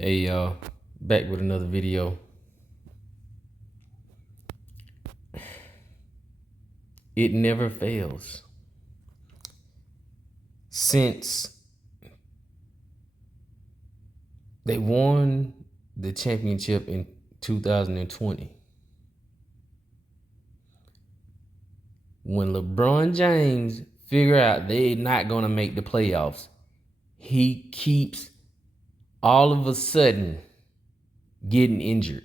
Hey y'all, back with another video. It never fails. Since they won the championship in 2020, when LeBron James figure out they're not gonna make the playoffs, he keeps all of a sudden getting injured.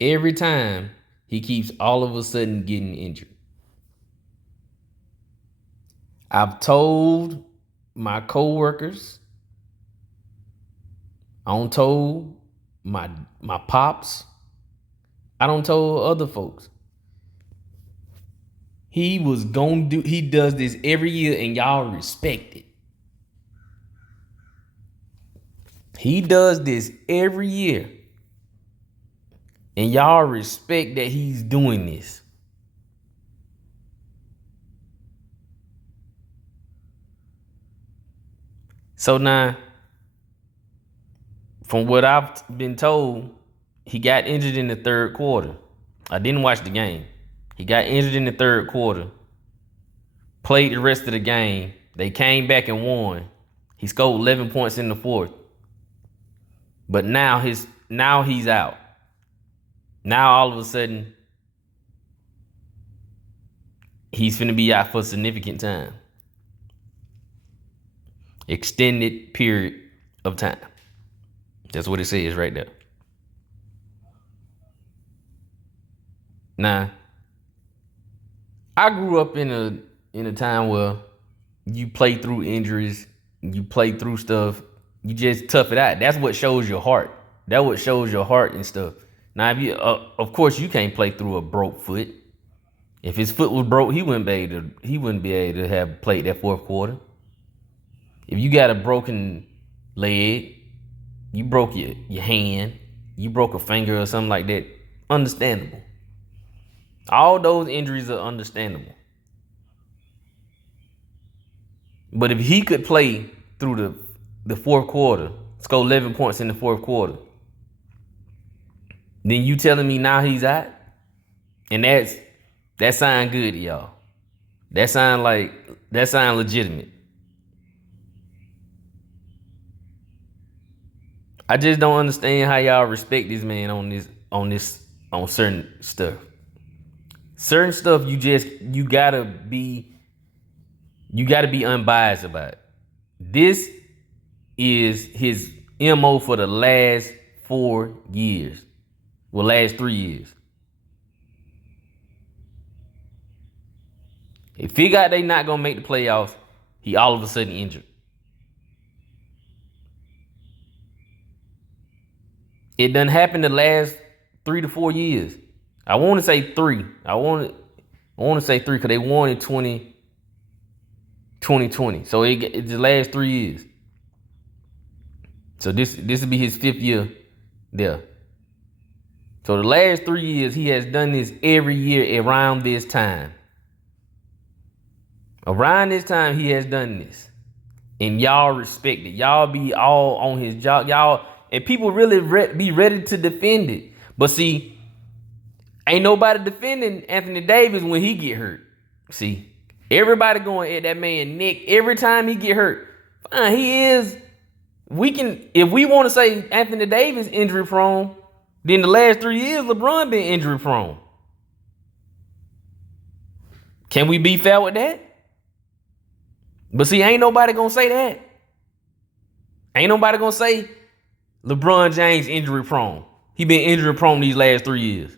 Every time he keeps all of a sudden getting injured. I've told my coworkers, I don't told my pops, I don't told other folks. He does this every year and y'all respect it. He does this every year and y'all respect that he's doing this. So now, from what I've been told, he got injured in the third quarter. I didn't watch the game. He got injured in the third quarter, played the rest of the game. They came back and won. He scored 11 points in the fourth. But now he's out. Now all of a sudden, he's finna be out for a significant time. Extended period of time. That's what it says right there. Now, I grew up in a time where you play through injuries, you play through stuff, you just tough it out. That's what shows your heart. That's what shows your heart and stuff. Now, if you, of course, you can't play through a broke foot. If his foot was broke, he wouldn't be able to have played that fourth quarter. If you got a broken leg, you broke your hand, you broke a finger or something like that, understandable. All those injuries are understandable. But if he could play through the fourth quarter, score 11 points in the fourth quarter, then you telling me now he's out? And that sound good to y'all. That sound legitimate. I just don't understand how y'all respect this man on certain stuff. Certain stuff you gotta be unbiased about it. This is his MO for the last 4 years. Well, last 3 years. He figure out they not gonna make the playoffs, he all of a sudden injured. It done happened the last 3 to 4 years. I want to say 3. I want to say 3 because they won in 2020. So it's the last 3 years. So this will be his 5th year there. So the last 3 years, he has done this every year around this time. Around this time, he has done this. And y'all respect it. Y'all be all on his job. Y'all, and people really be ready to defend it. But see, ain't nobody defending Anthony Davis when he get hurt. See, everybody going at that man neck every time he get hurt. He is. If we want to say Anthony Davis injury prone, then the last 3 years LeBron been injury prone. Can we be fair with that? But see, ain't nobody gonna say that. Ain't nobody gonna say LeBron James injury prone. He been injury prone these last 3 years.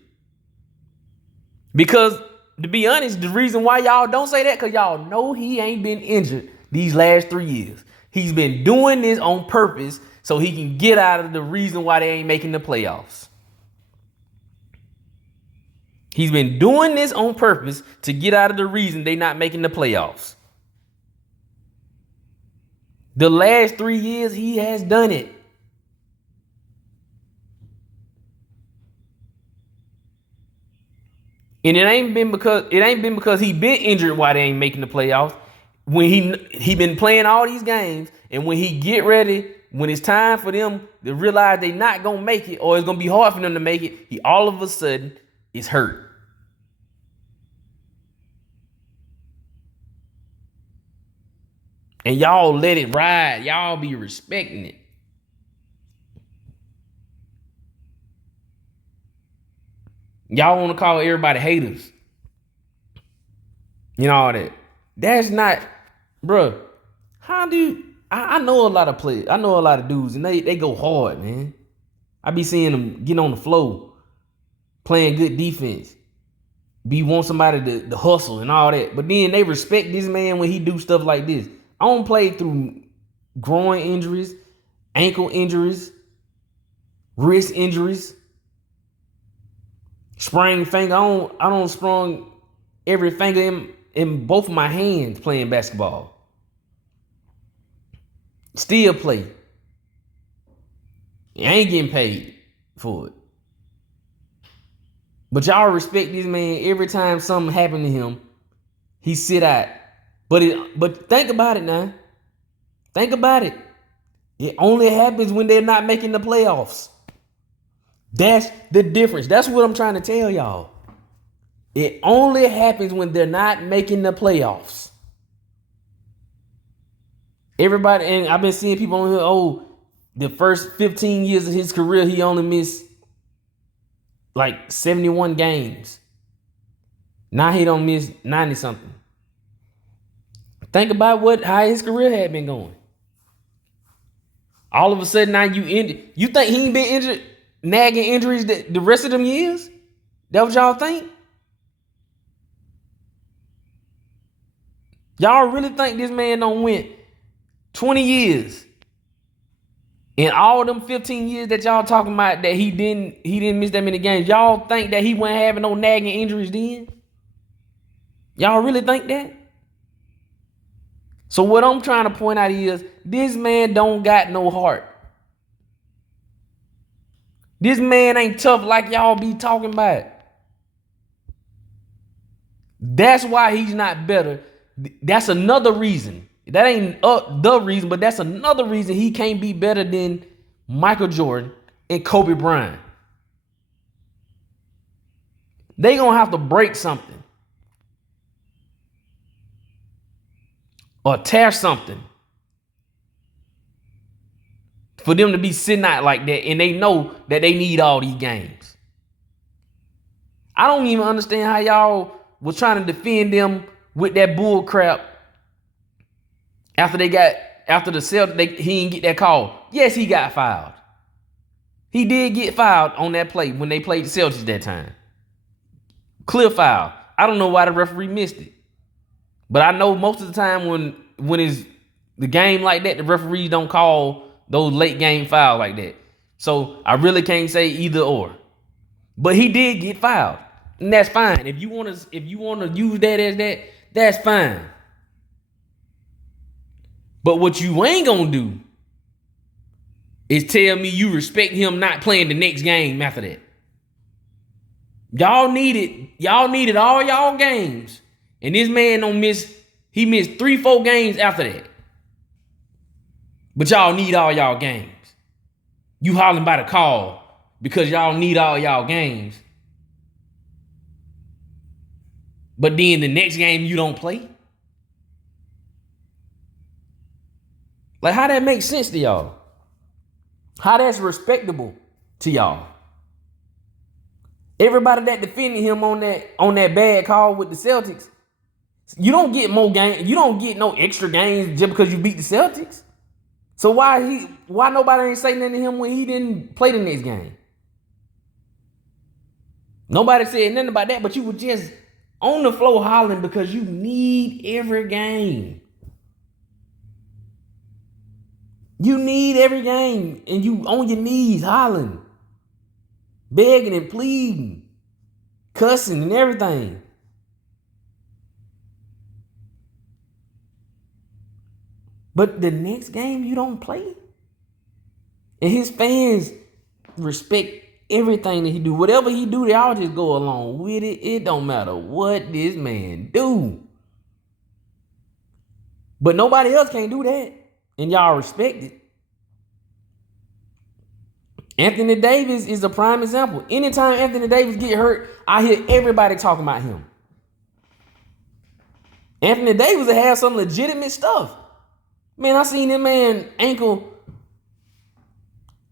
Because to be honest, the reason why y'all don't say that, because y'all know he ain't been injured these last 3 years. He's been doing this on purpose so he can get out of the reason why they ain't making the playoffs. He's been doing this on purpose to get out of the reason they not making the playoffs. The last 3 years, he has done it. And it ain't been because he been injured why they ain't making the playoffs. when he been playing all these games, and when he get ready, when it's time for them to realize they not gonna make it, or it's gonna be hard for them to make it, he all of a sudden is hurt. And y'all let it ride. Y'all be respecting it. Y'all want to call everybody haters. You know all that. That's not, bro. How do I know a lot of players. I know a lot of dudes, and they go hard, man. I be seeing them get on the floor, playing good defense. Want somebody to hustle and all that. But then they respect this man when he do stuff like this. I don't play through groin injuries, ankle injuries, wrist injuries, sprained finger. I don't sprung every finger in both of my hands playing basketball. Still play. I ain't getting paid for it. But y'all respect this man. Every time something happened to him, he sit out. But think about it now. Think about it. It only happens when they're not making the playoffs. That's the difference. That's what I'm trying to tell y'all. It only happens when they're not making the playoffs. Everybody, and I've been seeing people on here, the first 15 years of his career, he only missed like 71 games. Now he don't miss 90 something. Think about how his career had been going. All of a sudden now you ended. You think he ain't been injured, nagging injuries the rest of them years? That what y'all think? Y'all really think this man don't went 20 years? In all them 15 years that y'all talking about that he didn't miss that many games, y'all think that he wasn't having no nagging injuries then? Y'all really think that? So what I'm trying to point out is this man don't got no heart. This man ain't tough like y'all be talking about. That's why he's not better. That's another reason. That ain't the reason, but that's another reason he can't be better than Michael Jordan and Kobe Bryant. They gonna have to break something or tear something for them to be sitting out like that, and they know that they need all these games. I don't even understand how y'all was trying to defend them with that bull crap after the Celtics, he didn't get that call. Yes, he got fouled. He did get fouled on that play when they played the Celtics that time. Clear foul. I don't know why the referee missed it. But I know most of the time when it's the game like that, the referees don't call those late game fouls like that. So I really can't say either or. But he did get fouled. And that's fine. If you wanna use that as that, that's fine. But what you ain't gonna do is tell me you respect him not playing the next game after that. Y'all needed all y'all games. And this man he missed 3-4 games after that. But y'all need all y'all games. You hollering by the call because y'all need all y'all games. But then the next game you don't play? Like, how that makes sense to y'all? How that's respectable to y'all? Everybody that defended him on that bad call with the Celtics, you don't get more games. You don't get no extra games just because you beat the Celtics. So why nobody ain't saying nothing to him when he didn't play the next game? Nobody said nothing about that, but you were just on the floor hollering because you need every game. You need every game, and you on your knees hollering, begging and pleading, cussing and everything. But the next game you don't play. And his fans respect everything that he do. Whatever he do, they all just go along with it. It don't matter what this man do. But nobody else can't do that. And y'all respect it. Anthony Davis is a prime example. Anytime Anthony Davis get hurt, I hear everybody talking about him. Anthony Davis had some legitimate stuff. Man, I seen that man ankle.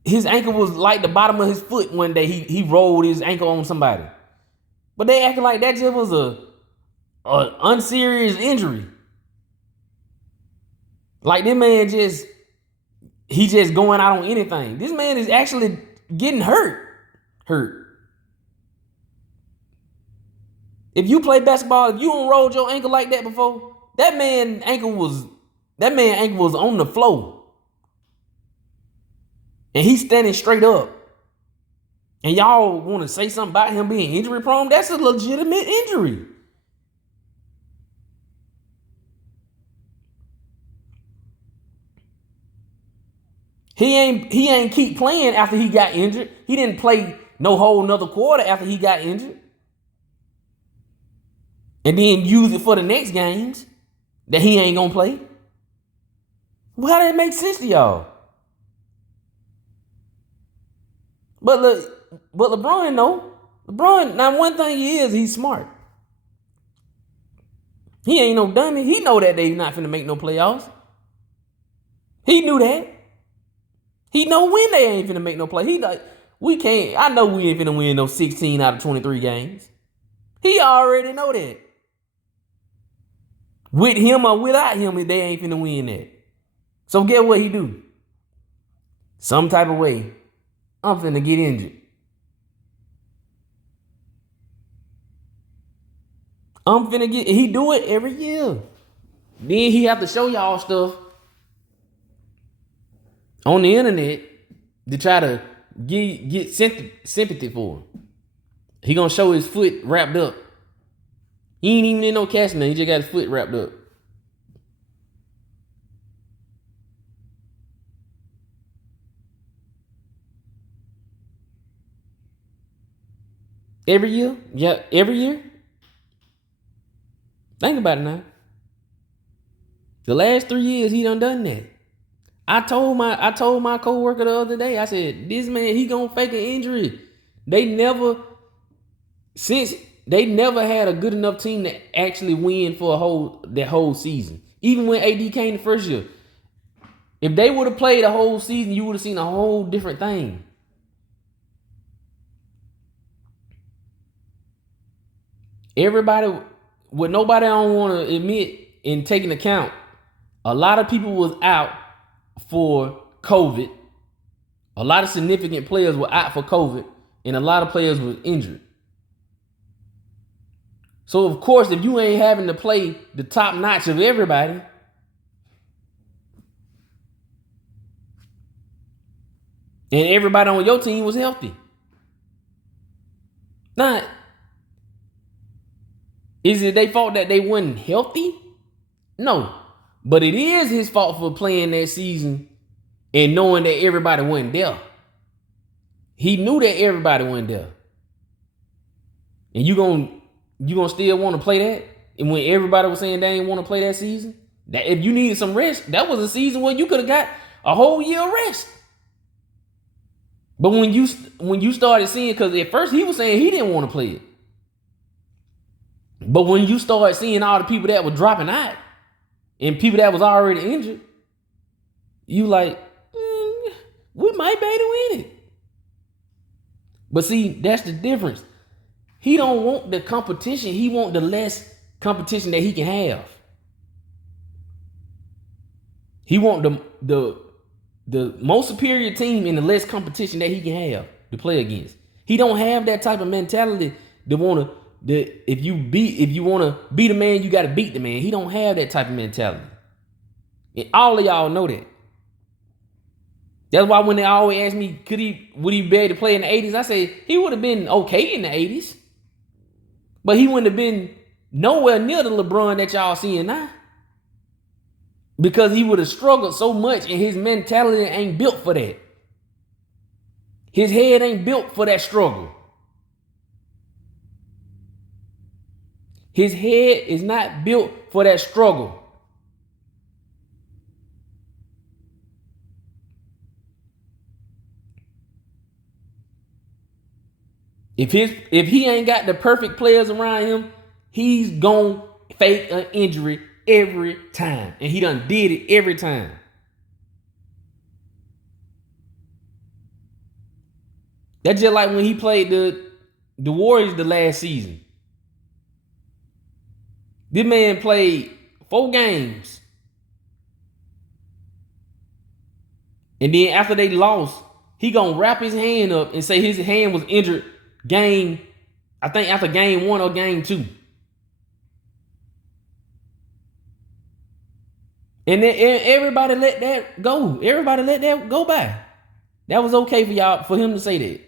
His ankle was like the bottom of his foot one day. He rolled his ankle on somebody. But they acting like that just was a unserious injury. Like this man just going out on anything. This man is actually getting hurt. If you play basketball, if you don't roll your ankle like that before, that man ankle was on the floor. And he's standing straight up. And y'all want to say something about him being injury prone? That's a legitimate injury. He ain't keep playing after he got injured. He didn't play no whole nother quarter after he got injured. And then use it for the next games that he ain't gonna play. Well, how does that make sense to y'all? But LeBron, no. LeBron, now one thing he's smart. He ain't no dummy. He know that they not finna make no playoffs. He knew that. He know when they ain't finna make no play. He like, I know we ain't finna win no 16 out of 23 games. He already know that. With him or without him, they ain't finna win that. So get what he do? Some type of way, I'm finna get injured. He do it every year. Then he have to show y'all stuff on the internet to try to get sympathy for him. He gonna show his foot wrapped up. He ain't even in no casting. He just got his foot wrapped up. Every year? Yeah, every year? Think about it now. The last 3 years he done that. I told my coworker the other day, I said, this man, he gonna fake an injury. They never had a good enough team to actually win for that whole season. Even when AD came the first year. If they would have played the whole season, you would have seen a whole different thing. What nobody don't want to admit and take into account, a lot of people was out for COVID. A lot of significant players were out for COVID, and a lot of players were injured. So of course, if you ain't having to play the top notch of everybody, and everybody on your team was healthy. Now, is it their fault that they weren't healthy? No. But it is his fault for playing that season and knowing that everybody wasn't there. He knew that everybody wasn't there. And you gonna still want to play that? And when everybody was saying they ain't want to play that season? That if you needed some rest, that was a season where you could have got a whole year of rest. But when you started seeing, because at first he was saying he didn't want to play it. But when you start seeing all the people that were dropping out and people that was already injured, you like, we might be able to win it. But see, that's the difference. He don't want the competition. He want the less competition that he can have. He want the most superior team and the less competition that he can have to play against. He don't have that type of mentality to want to. If you want to beat a man, you got to beat the man. He don't have that type of mentality. And all of y'all know that. That's why when they always ask me, would he be able to play in the 80s? I say he would have been okay in the 80s. But he wouldn't have been nowhere near the LeBron that y'all seeing now. Because he would have struggled so much and his mentality ain't built for that. His head ain't built for that struggle. His head is not built for that struggle. If he ain't got the perfect players around him, he's gonna fake an injury every time. And he done did it every time. That's just like when he played the Warriors the last season. This man played 4 games. And then after they lost, he gonna wrap his hand up and say his hand was injured I think after game 1 or game 2. And then everybody let that go. Everybody let that go by. That was okay for him to say that.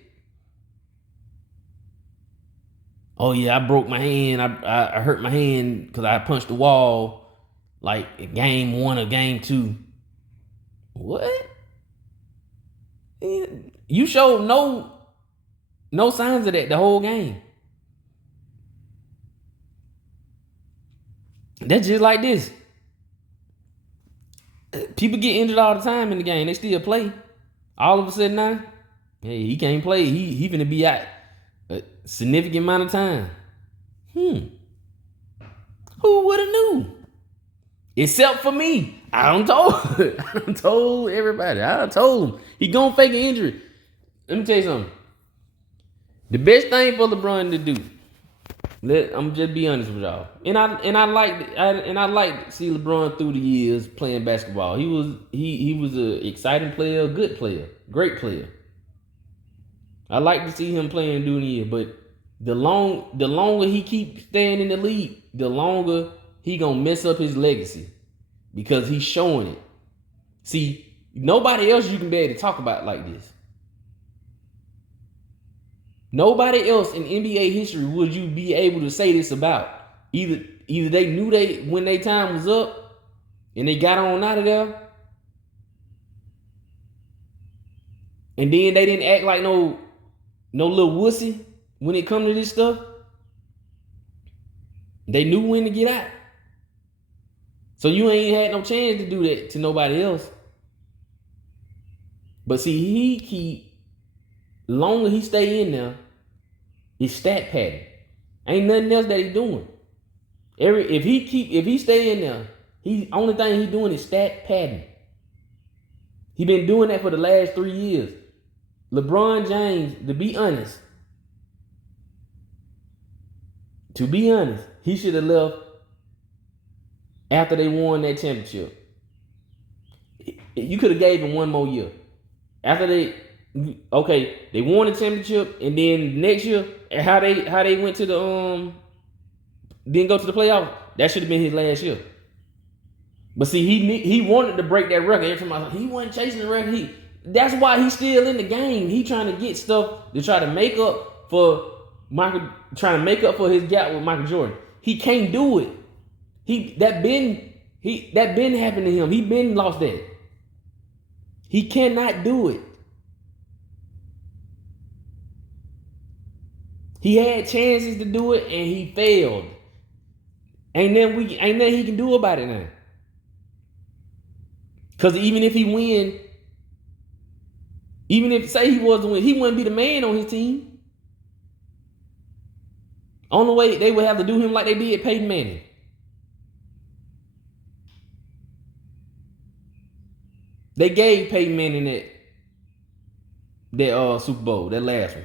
Oh yeah, I broke my hand. I hurt my hand because I punched the wall like game 1 or game 2. What? You showed no signs of that the whole game. That's just like this. People get injured all the time in the game. They still play. All of a sudden now, hey, he can't play. He finna be out a significant amount of time. Who would have knew? Except for me. I done told everybody. I done told him. He gonna fake an injury. Let me tell you something. The best thing for LeBron to do, I'm just be honest with y'all. And I like to see LeBron through the years playing basketball. He was an exciting player, a good player, great player. I like to see him playing during the year, but the longer he keeps staying in the league, the longer he gonna mess up his legacy because he's showing it. See, nobody else you can be able to talk about like this. Nobody else in NBA history would you be able to say this about. Either they knew when their time was up and they got on out of there, and then they didn't act like no little wussy when it come to this stuff. They knew when to get out. So you ain't had no chance to do that to nobody else. But see, longer he stay in there, it's stat padding. Ain't nothing else that he doing. If he stay in there, only thing he doing is stat padding. He been doing that for the last 3 years. LeBron James, to be honest, he should have left after they won that championship. You could have gave him 1 more year. After they won the championship, and then next year, how they went to the didn't go to the playoffs. That should have been his last year. But see, he wanted to break that record. Every time he wasn't chasing the record. That's why he's still in the game. He trying to get stuff to try to make up for Michael, trying to make up for his gap with Michael Jordan. He can't do it. That been happened to him. He been lost that. He cannot do it. He had chances to do it and he failed. Ain't nothing he can do about it now. Cause even if he win, even if say he was to win, he wouldn't be the man on his team. Only way they would have to do him like they did Peyton Manning. They gave Peyton Manning that Super Bowl, that last one.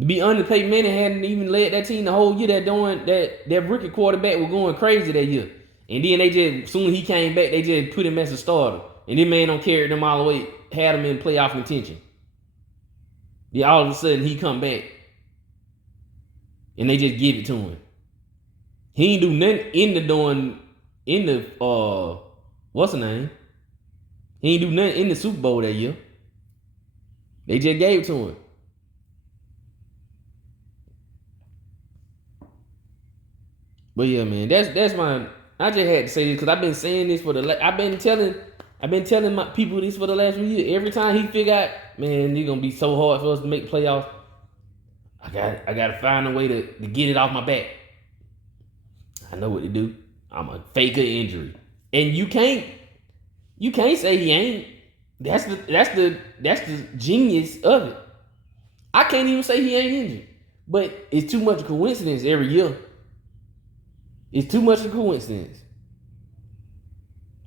To be honest, Peyton Manning hadn't even led that team the whole year. That rookie quarterback was going crazy that year. And then soon as he came back, they just put him as a starter. And this man don't carry them all the way, had him in playoff contention. Then all of a sudden he come back. And they just give it to him. He ain't do nothing what's the name? He ain't do nothing in the Super Bowl that year. They just gave it to him. But yeah, man, that's my. I just had to say this because I've been saying this I've been telling my people this for the last few years. Every time he figure out, man, it's gonna be so hard for us to make playoffs. I gotta find a way to get it off my back. I know what to do. I'm a fake an injury, and you can't say he ain't. That's the genius of it. I can't even say he ain't injured, but it's too much coincidence every year. It's too much of a coincidence,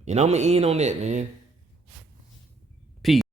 and I'm gonna end on that, man. Peace.